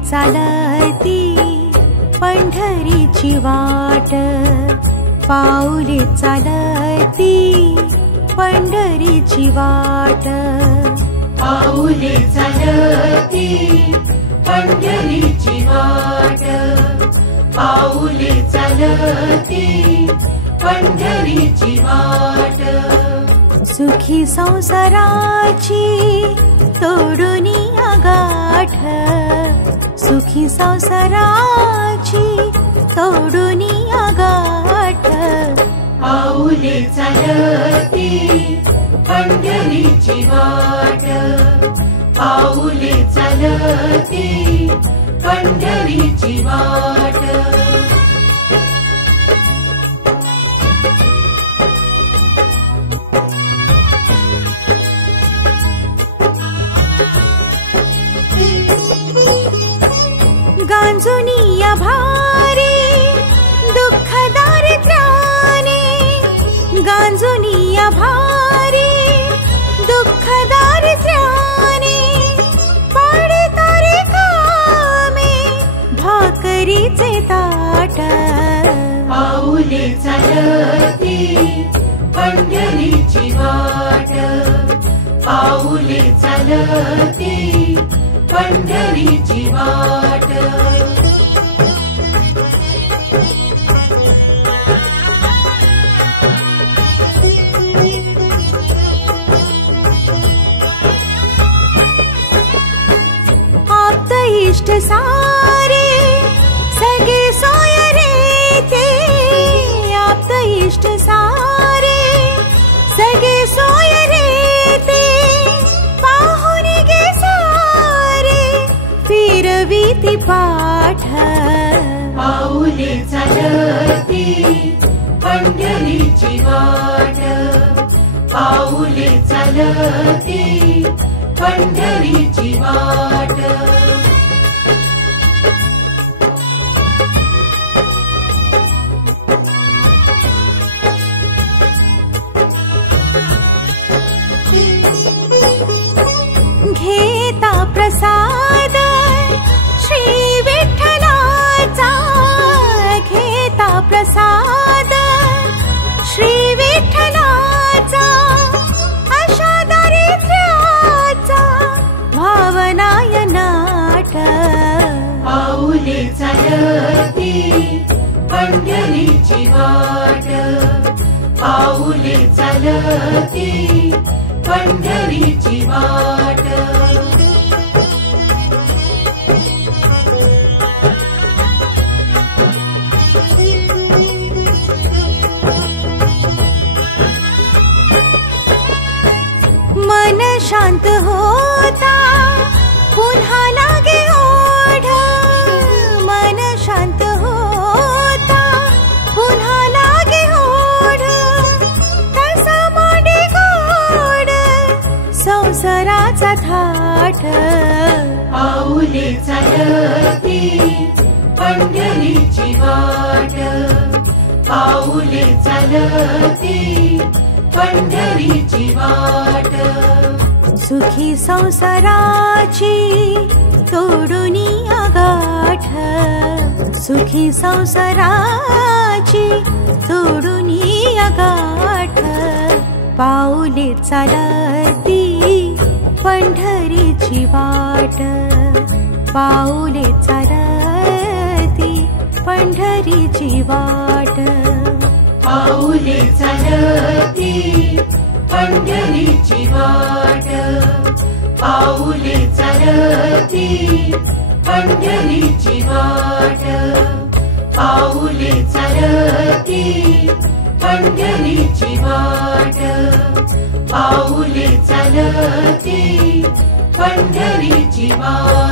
चालती पंढरीची वाट, पाऊले चालती पंढरीची वाट, पाऊले चालती पंढरीची वाट, पाऊले चालती पंढरीची वाट। सुखी संसाराची तोडूनी गाठ, सुखी संसाराची तोडूनी गाठ, पाऊले चालती पंढरीची वाट, पाऊले चालती पंढरीची वाट। गांजुनिया भारी दुःख दारिद्र्याने, गांजुनिया भारी दुःख दारिद्र्याने, पडतारे कामे भाकरीचे ताट, पाऊले चालती पंढरीची वाट, पाऊले चालती पंढरीची वाट। आप्त इष्ट सारे सगे सोय रे ते, आप्त इष्ट सारे सगे सोय रे ते, पाहुणे गे सारे फिरवीती पाठ, पाऊले चालती पंढरीची वाट, पाऊले चालती पंढरीची वाट। घेता प्रसाद श्री विठ्ठलाचा, घेता प्रसाद श्री विठ्ठलाचा, अशा दारिद्र्याचा भावनाय नाट, पाऊले चालती पंढरीची वाट, पाऊले चालती पंढरीची वाट। मन शांत होता पुन्हा लागे ओढ, मन शांत होता पुन्हा लागे ओढ, तसा मांडे गोड संसाराचा थाट, पाऊले चालती पंढरीची वाट, पाऊले चालती पंढरीची वाट। सुखी संसाराची तोडूनी गाठ, सुखी संसाराची तोडूनी गाठ, पाऊले चालती पंढरीची वाट, पाऊले चालती पंढरीची वाट, पाऊले चालती पंढरीची वाट, पाऊले चालती पंढरीची वाट, पाऊले चालती पंढरीची वाट, पाऊले चालती पंढरीची वाट।